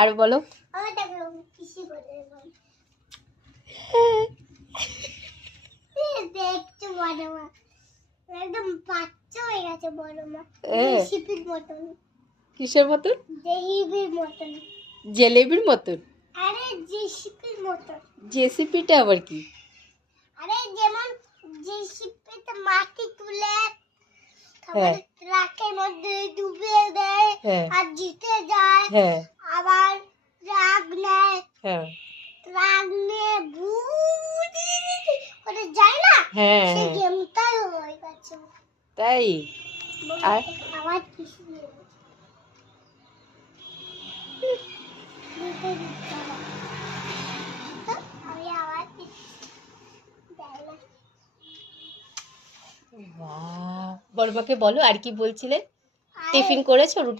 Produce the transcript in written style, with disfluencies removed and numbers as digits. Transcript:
আরো বলো। একদম বাচ্চা হয়ে গেছে বড় মা। জিলিপির মতন। কিসের মতন? জিলিপির মতন। জিলেবির মতন? আরে জিলিপির মতন। জেসিপিটা আবার কি? আরে যেমন জিলিপিতে মাটি তুলে তারপরে ট্রাকের মধ্যে ডুবিয়ে দেয় আর জিতে যায়। আবার ট্রাক নেয়। ট্রাক নিয়ে করে যায় না? সেই গেমটাই হয়ে গেছে। তাই? আর আবার কিছু বড় মাকে বলো আর কি বলছিলে? টিফিন করেছো? রুটি